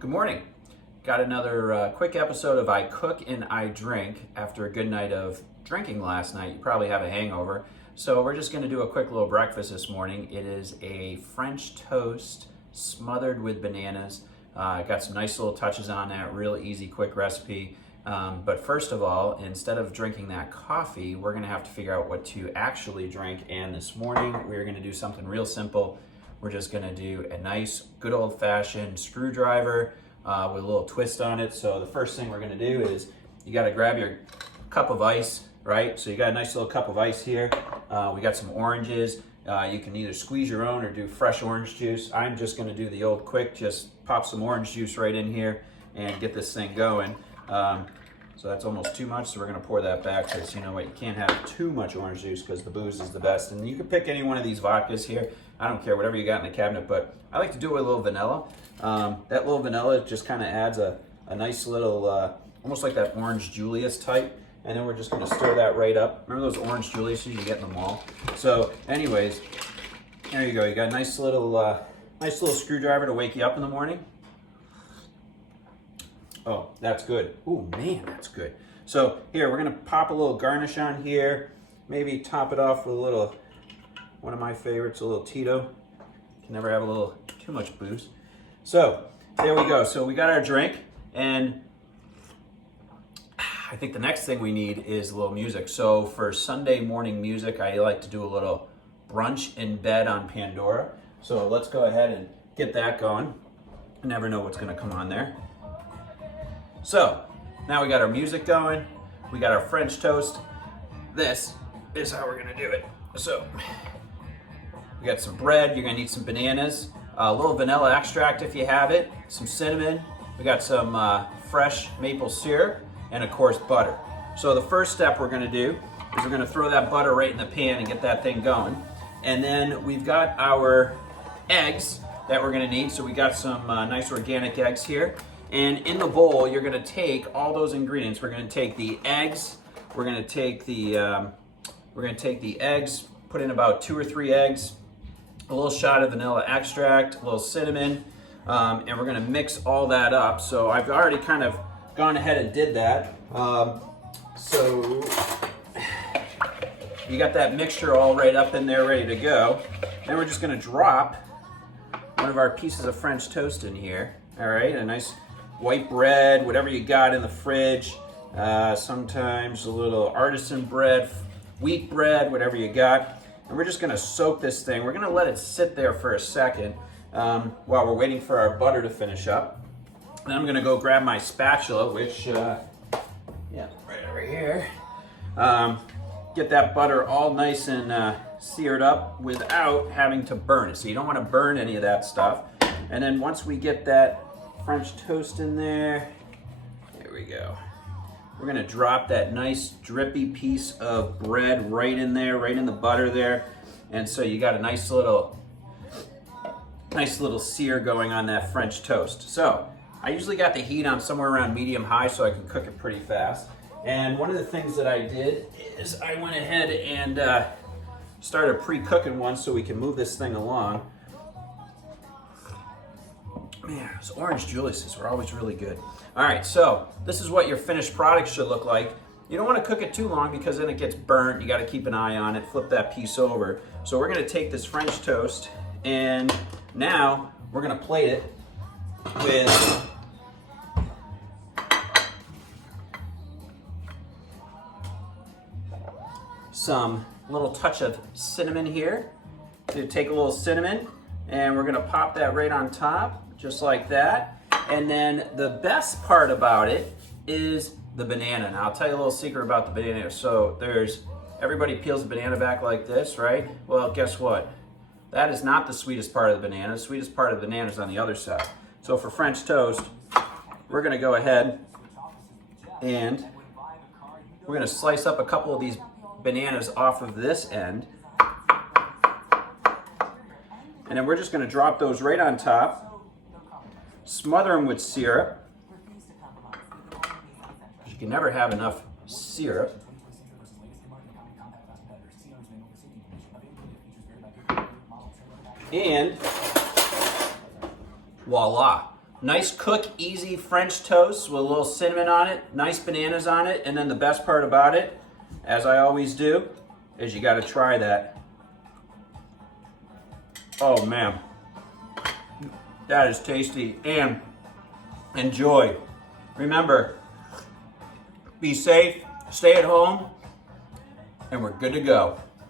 Good morning. Got another quick episode of I Cook and I Drink after a good night of drinking last night. You probably have a hangover. So we're just going to do a quick little breakfast this morning. It is a French toast smothered with bananas. Got some nice little touches on that, real easy, quick recipe. But first of all, instead of drinking that coffee, we're going to have to figure out what to actually drink. And this morning, we're going to do something real simple. We're just going to do a nice, good old-fashioned screwdriver with a little twist on it. So the first thing we're going to do is you got to grab your cup of ice, right? So you got a nice little cup of ice here. We got some oranges. You can either squeeze your own or do fresh orange juice. I'm just going to do the old quick, just pop some orange juice right in here and get this thing going. So that's almost too much, so we're going to pour that back because you know what, you can't have too much orange juice because the booze is the best. And you can pick any one of these vodkas here. I don't care, whatever you got in the cabinet, but I like to do it with a little vanilla. That little vanilla just kind of adds a nice little, almost like that orange Julius type. And then we're just going to stir that right up. Remember those orange Julius you get in the mall? So anyways, there you go. You got a nice little screwdriver to wake you up in the morning. Oh, that's good. Oh man, that's good. So here, we're gonna pop a little garnish on here. Maybe top it off with a little, one of my favorites, a little Tito. Can never have a little too much booze. So there we go. So we got our drink, and I think the next thing we need is a little music. So for Sunday morning music, I like to do a little brunch in bed on Pandora. So let's go ahead and get that going. You never know what's gonna come on there. So now we got our music going, we got our French toast. This is how we're gonna do it. So we got some bread, you're gonna need some bananas, a little vanilla extract if you have it, some cinnamon, we got some fresh maple syrup, and of course butter. So the first step we're gonna do is we're gonna throw that butter right in the pan and get that thing going. And then we've got our eggs that we're gonna need. So we got some nice organic eggs here. And in the bowl, you're gonna take all those ingredients. We're gonna take the eggs. We're gonna take the eggs. Put in about 2 or 3 eggs. A little shot of vanilla extract, a little cinnamon, and we're gonna mix all that up. So I've already kind of gone ahead and did that. So you got that mixture all right up in there, ready to go. Then we're just gonna drop one of our pieces of French toast in here. All right, a nice white bread, whatever you got in the fridge. Sometimes a little artisan bread, wheat bread, whatever you got. And we're just gonna soak this thing. We're gonna let it sit there for a second while we're waiting for our butter to finish up. And I'm gonna go grab my spatula, which, right over here. Get that butter all nice and seared up without having to burn it. So you don't wanna burn any of that stuff. And then once we get that French toast in there, there we go. We're gonna drop that nice drippy piece of bread right in there, right in the butter there. And so you got a nice little sear going on that French toast. So I usually got the heat on somewhere around medium high so I can cook it pretty fast. And one of the things that I did is I went ahead and started pre-cooking one so we can move this thing along. Man, those orange Julius's were always really good. All right, so this is what your finished product should look like. You don't want to cook it too long because then it gets burnt. You got to keep an eye on it, flip that piece over. So we're going to take this French toast and now we're going to plate it with some little touch of cinnamon here. So take a little cinnamon and we're going to pop that right on top. Just like that. And then the best part about it is the banana. Now I'll tell you a little secret about the banana. So everybody peels the banana back like this, right? Well, guess what? That is not the sweetest part of the banana. The sweetest part of the banana is on the other side. So for French toast, we're gonna go ahead and we're gonna slice up a couple of these bananas off of this end. And then we're just gonna drop those right on top. Smother them with syrup. You can never have enough syrup. And voila, Nice cook easy French toast with a little cinnamon on it, nice bananas on it, and then the best part about it, as I always do, is you gotta try that. Oh man, that is tasty. And enjoy. Remember, be safe, stay at home, and we're good to go.